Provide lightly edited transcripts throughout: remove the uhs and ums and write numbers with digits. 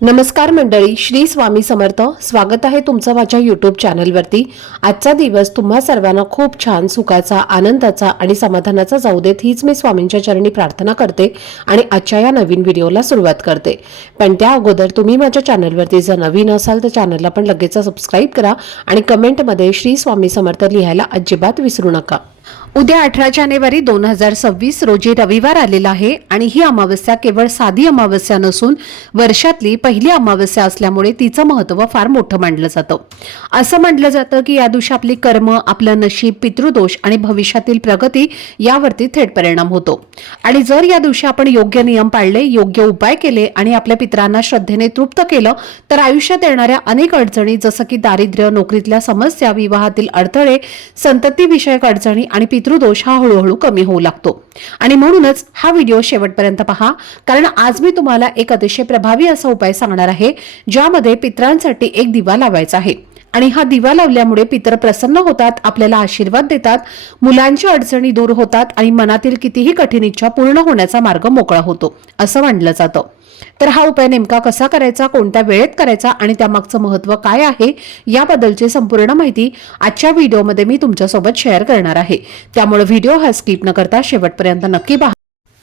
नमस्कार मंडळी, श्री स्वामी समर्थ. स्वागत आहे तुमचं माझ्या यूट्यूब चॅनलवरती. आजचा दिवस तुम्हा सर्वांना खूप छान, सुखाचा, आनंदाचा आणि समाधानाचा जाऊ देत, हीच मी स्वामींच्या चरणी प्रार्थना करते आणि आजच्या या नवीन व्हिडिओला सुरुवात करते. पण त्या अगोदर तुम्ही माझ्या चॅनलवरती जर नवीन असाल तर चॅनलला पण लगेच सबस्क्राईब करा आणि कमेंटमध्ये श्री स्वामी समर्थ लिहायला अजिबात विसरू नका. उद्या 18 जानेवारी 2026 रोजी रविवार आलेला आहे आणि ही अमावस्या केवळ साधी अमावस्या नसून वर्षातली पहिली अमावस्या असल्यामुळे तिचं महत्त्व फार मोठं मानलं जातं. असं म्हटलं जातं की या दिवशी आपली कर्म, आपलं नशीब, पितृदोष आणि भविष्यातील प्रगती यावरती थेट परिणाम होतो. आणि जर या दिवशी आपण योग्य नियम पाळले, योग्य उपाय केले आणि आपल्या पितरांना श्रद्धेने तृप्त केलं तर आयुष्यात येणाऱ्या अनेक अडचणी जसं की दारिद्र्य, नोकरीतल्या समस्या, विवाहातील अडथळे, संततीविषयक अडचणी आणि पितृदोष हा हळूहळू कमी होऊ लागतो. आणि म्हणूनच हा व्हिडिओ शेवटपर्यंत पहा, कारण आज मी तुम्हाला एक अतिशय प्रभावी असा उपाय सांगणार आहे ज्यामध्ये पितरांसाठी एक दिवा लावायचा आहे. आणि हा दिवा लावल्यामुळे पितर प्रसन्न होतात, आपल्याला आशीर्वाद देतात, मुलांच्या अडचणी दूर होतात आणि मनातील कितीही कठीण इच्छा पूर्ण होण्याचा मार्ग मोकळा होतो असं मानलं जातं. तर हा उपाय नेमका कसा करायचा, कोणत्या वेळेत करायचा आणि त्यामागचं महत्त्व काय आहे याबद्दलची संपूर्ण माहिती आजच्या व्हिडिओमध्ये मी तुमच्यासोबत शेअर करणार आहे. त्यामुळे व्हिडिओ हा स्किप न करता शेवटपर्यंत नक्की पहा,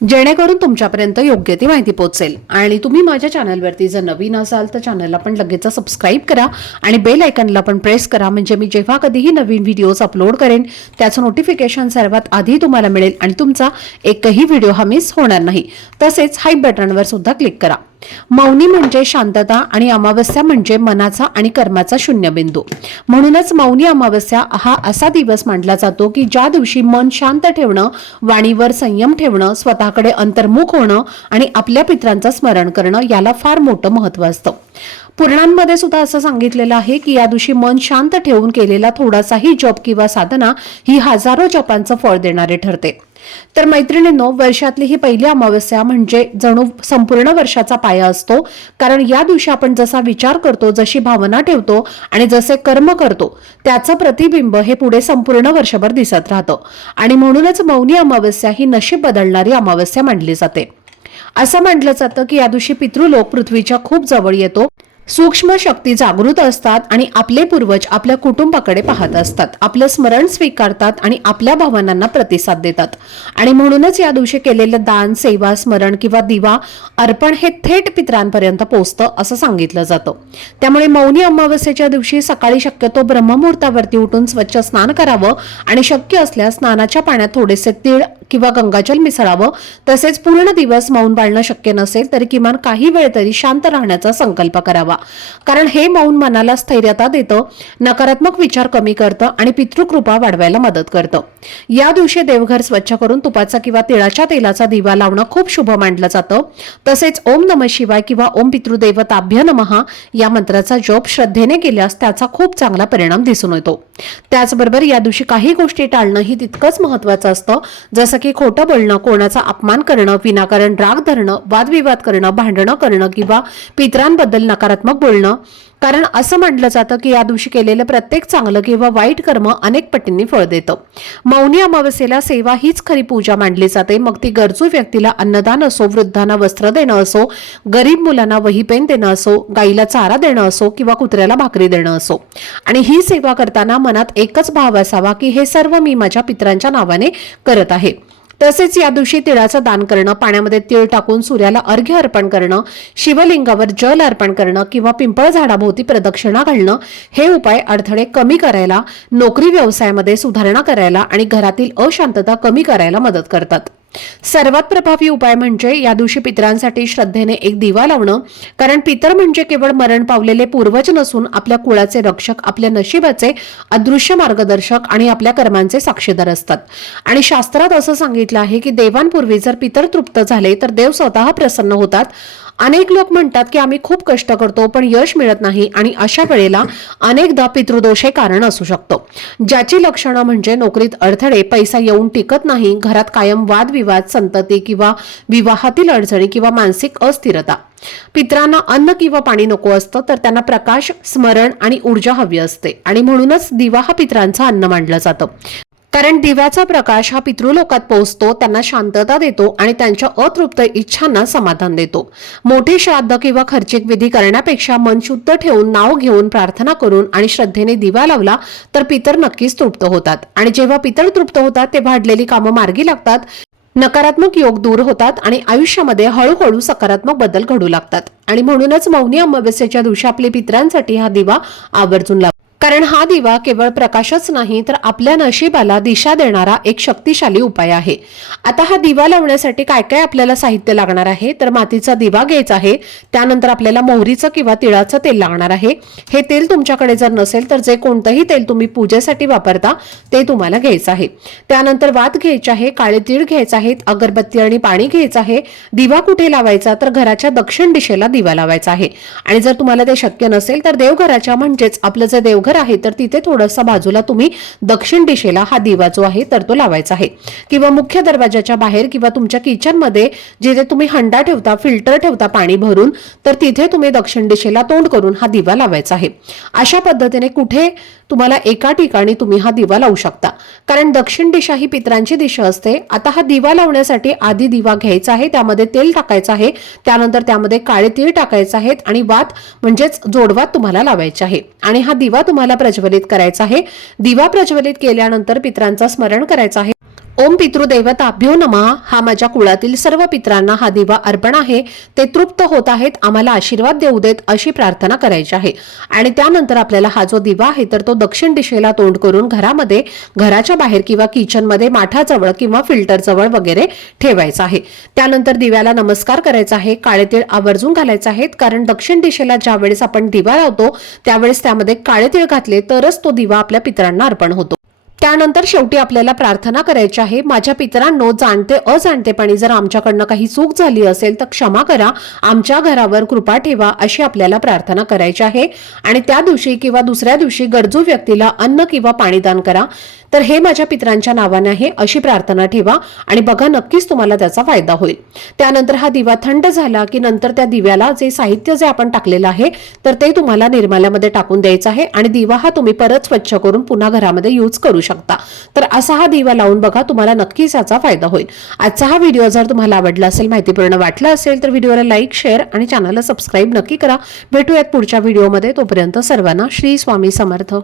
जेणेकरून तुमच्यापर्यंत योग्य ती माहिती पोहोचेल. आणि तुम्ही माझ्या चॅनलवरती जर नवीन असाल तर चॅनलला पण लगेच सबस्क्राईब करा आणि बेल आयकॉनला पण प्रेस करा, म्हणजे मी जेव्हा कधीही नवीन व्हिडिओज अपलोड करेन त्याचं नोटिफिकेशन सर्वात आधी तुम्हाला मिळेल आणि तुमचा एकही व्हिडिओ हा मिस होणार नाही. तसेच हाय बटनवर सुद्धा क्लिक करा. मौनी म्हणजे शांतता आणि अमावस्या म्हणजे मनाचा आणि कर्माचा शून्यबिंदू. म्हणूनच मौनी अमावस्या हा असा दिवस मानला जातो की ज्या दिवशी मन शांत ठेवणं, वाणीवर संयम ठेवणं, स्वतःकडे अंतर्मुख होणं आणि आपल्या पितरांचं स्मरण करणं याला फार मोठं महत्त्व असतं. पुराणांमध्ये सुद्धा असं सांगितलेलं आहे की या दिवशी मन शांत ठेवून केलेला थोडासाही जप किंवा साधना ही हजारो जपांचं फळ देणारे ठरते. तर मैत्रिणींनो, वर्षातली ही पहिली अमावस्या म्हणजे जणू संपूर्ण वर्षाचा पाया असतो, कारण या दिवशी आपण जसा विचार करतो, जशी भावना ठेवतो आणि जसे कर्म करतो त्याचं प्रतिबिंब हे पुढे संपूर्ण वर्षभर दिसत राहतं. आणि म्हणूनच मौनी अमावस्या ही नशीब बदलणारी अमावस्या मानली जाते. असं म्हटलं जातं की या दिवशी पितृलोक पृथ्वीच्या खूप जवळ येतो, सूक्ष्म शक्ती जागृत असतात आणि आपले पूर्वज आपल्या कुटुंबाकडे पाहत असतात, आपलं स्मरण स्वीकारतात आणि आपल्या भावनांना प्रतिसाद देतात. आणि म्हणूनच या दिवशी केलेलं दान, सेवा, स्मरण किंवा दिवा अर्पण हे थेट पितरांपर्यंत पोहोचतं असं सांगितलं जातं. त्यामुळे मौनी अमावस्येच्या दिवशी सकाळी शक्यतो ब्रह्ममुहूर्तावरती उठून स्वच्छ स्नान करावं आणि शक्य असल्यास स्नानाच्या पाण्यात थोडेसे तीळ किंवा गंगाजल मिसळावं. तसेच पूर्ण दिवस मौन पाळणं शक्य नसेल तरी किमान काही वेळ तरी शांत राहण्याचा संकल्प करावा, कारण हे मौन मनाला स्थैर्यता देतं, नकारात्मक विचार कमी करतं आणि पितृकृपा वाढवायला मदत करतं. या दिवशी देवघर स्वच्छ करून तुपाचा किंवा तिळाच्या तेलाचा दिवा लावणं खूप शुभ मानलं जातं. तसेच ओम नमः शिवाय किंवा ओम पितृदेवताभ्य नमः या मंत्राचा जप श्रद्धेने केल्यास त्याचा खूप चांगला परिणाम दिसून येतो. त्याचबरोबर या दिवशी काही गोष्टी टाळणं ही तितकंच महत्वाचं असतं, जसं की खोटं बोलणं, कोणाचा अपमान करणं, विनाकारण राग धरणं, वादविवाद करणं, भांडणं करणं किंवा पितरांबद्दल नकारात्मक बोलणं. कारण असं म्हटलं जातं की या दिवशी केलेलं प्रत्येक चांगलं किंवा वाईट कर्म अनेक पटींनी फळ देतं. मौनी अमावस्येला सेवा हीच खरी पूजा मानली जाते. मग ती गरजू व्यक्तीला अन्नदान असो, वृद्धांना वस्त्र देणं असो, गरीब मुलांना वही पेन देणं असो, गाईला चारा देणं असो किंवा कुत्र्याला भाकरी देणं असो. आणि ही सेवा करताना मनात एकच भाव असावा की हे सर्व मी माझ्या पितरांच्या नावाने करत आहे. तसेच या दिवशी तिळाचं दान करणं, पाण्यामध्ये तीळ टाकून सूर्याला अर्घ्य अर्पण करणं, शिवलिंगावर जल अर्पण करणं किंवा पिंपळ झाडाभोवती प्रदक्षिणा घालणं हे उपाय अडथळे कमी करायला, नोकरी व्यवसायामध्ये सुधारणा करायला आणि घरातील अशांतता कमी करायला मदत करतात. सर्वात प्रभावी उपाय म्हणजे या दिवशी पितरांसाठी श्रद्धेने एक दिवा लावणं, कारण पितर म्हणजे केवळ मरण पावलेले पूर्वज नसून आपल्या कुळाचे रक्षक, आपल्या नशिबाचे अदृश्य मार्गदर्शक आणि आपल्या कर्मांचे साक्षीदार असतात. आणि शास्त्रात असं सांगितलं आहे की देवांपूर्वी जर पितर तृप्त झाले तर देव स्वतः प्रसन्न होतात. अनेक लोक म्हणतात की आम्ही खूप कष्ट करतो पण यश मिळत नाही, आणि अशा वेळेला अनेकदा पितृदोष हे कारण असू शकतं, ज्याची लक्षणं म्हणजे नोकरीत अडथळे, पैसा येऊन टिकत नाही, घरात कायम वादविवाद, संतती किंवा विवाहातील अडचणी किंवा मानसिक अस्थिरता. पितरांना अन्न किंवा पाणी नको असतं तर त्यांना प्रकाश, स्मरण आणि ऊर्जा हवी असते. आणि म्हणूनच दिवा हा पितरांचा अन्न मानलं जातं. कारण दिव्याचा प्रकाश हा पितृलोकात पोहोचतो, त्यांना शांतता देतो आणि त्यांच्या अतृप्त इच्छांना समाधान देतो. मोठे श्राद्ध किंवा खर्चिक विधी करण्यापेक्षा मन शुद्ध ठेवून, नाव घेऊन, प्रार्थना करून आणि श्रद्धेने दिवा लावला तर पितर नक्कीच तृप्त होतात. आणि जेव्हा पितर तृप्त होतात तेव्हा अडलेली कामं मार्गी लागतात, नकारात्मक योग दूर होतात आणि आयुष्यामध्ये हळूहळू सकारात्मक बदल घडू लागतात. आणि म्हणूनच मौनी अमावस्येच्या दिवशी आपल्या पितरांसाठी हा दिवा आवर्जून लावा. कारण हा दिवा केवळ प्रकाशच नाही तर आपल्या नशिबाला दिशा देणारा एक शक्तिशाली उपाय आहे. आता हा दिवा लावण्यासाठी काय काय आपल्याला साहित्य लागणार आहे तर मातीचा दिवा घ्यायचा आहे. त्यानंतर आपल्याला मोहरीचं किंवा तिळाचं तेल लागणार आहे. हे तेल तुमच्याकडे जर नसेल तर जे कोणतंही तेल तुम्ही पूजेसाठी वापरता ते तुम्हाला घ्यायचं आहे. त्यानंतर वात घ्यायचे आहे, काळे तीळ घ्यायचे आहेत, अगरबत्ती आणि पाणी घ्यायचं आहे. दिवा कुठे लावायचा तर घराच्या दक्षिण दिशेला दिवा लावायचा आहे. आणि जर तुम्हाला ते शक्य नसेल तर देवघराच्या म्हणजेच आपलं जे देवघर आहे तर तिथे थोडासा बाजूला तुम्ही दक्षिण दिशेला हा दिवा जो आहे तर तो लावायचा आहे. किंवा मुख्य दरवाजाच्या बाहेर किंवा तुमच्या किचन मध्ये जिथे तुम्ही हंडा ठेवता, फिल्टर ठेवता पाणी भरून, तर तिथे तुम्ही दक्षिण दिशेला तोंड करून हा दिवा लावायचा आहे. अशा पद्धतीने कुठे तुम्हाला एका ठिकाणी तुम्ही हा दिवा लावू शकता. कारण दक्षिण दिशा ही पितरांची दिशा असते. आता हा दिवा लावण्यासाठी आधी दिवा घ्यायचा आहे, त्यामध्ये तेल टाकायचं आहे, त्यानंतर त्यामध्ये काळे तीळ टाकायचे आहेत आणि वात म्हणजेच जोडवात तुम्हाला लावायचे आहे. आणि हा दिवा तुम्हाला प्रज्वलित करायचा आहे. दिवा प्रज्वलित केल्यानंतर पितरांचा स्मरण करायचं आहे. ओम पितृदेवताभ्यो नमः. हा माझ्या कुळातील सर्व पितरांना हा दिवा अर्पण आहे, ते तृप्त होत आहेत, आम्हाला आशीर्वाद देऊ देत अशी प्रार्थना करायची आहे. आणि त्यानंतर आपल्याला हा जो दिवा आहे तर तो दक्षिण दिशेला तोंड करून घरामध्ये, घराच्या बाहेर किंवा किचनमध्ये माठाजवळ किंवा फिल्टर जवळ वगैरे ठेवायचा आहे. त्यानंतर दिव्याला नमस्कार करायचा आहे. काळे तीळ आवर्जून घालायचे आहेत, कारण दक्षिण दिशेला ज्या वेळेस आपण दिवा लावतो त्यावेळेस त्यामध्ये काळे तीळ घातले तरच तो दिवा आपल्या पितरांना अर्पण होतो. त्यानंतर शेवटी आपल्याला प्रार्थना करायची आहे, माझ्या पितरांनो, जाणते अजाणतेपणी जर आमच्याकडनं काही चूक झाली असेल तर क्षमा करा, आमच्या घरावर कृपा ठेवा अशी आपल्याला प्रार्थना करायची आहे. आणि त्या दिवशी किंवा दुसऱ्या दिवशी गरजू व्यक्तीला अन्न किंवा पाणी दान करा. तर हे माझ्या पितरांच्या नावाने आहे अशी प्रार्थना ठेवा आणि बघा नक्कीच तुम्हाला त्याचा फायदा होईल. त्यानंतर हा दिवा थंड झाला की नंतर त्या दिव्याला जे साहित्य जे आपण टाकलेलं आहे तर ते तुम्हाला निर्माल्यामध्ये टाकून द्यायचं आहे. आणि दिवा हा तुम्ही परत स्वच्छ करून पुन्हा घरामध्ये यूज करू शकता. तर असा हा दिवा लावून बघा, तुम्हाला नक्कीच याचा फायदा होईल. आजचा हा व्हिडिओ जर तुम्हाला आवडला असेल, माहितीपूर्ण वाटला असेल तर व्हिडिओला लाईक, शेअर आणि चॅनलला सबस्क्राईब नक्की करा. भेटूयात पुढच्या व्हिडिओमध्ये. तोपर्यंत सर्वांना श्री स्वामी समर्थ.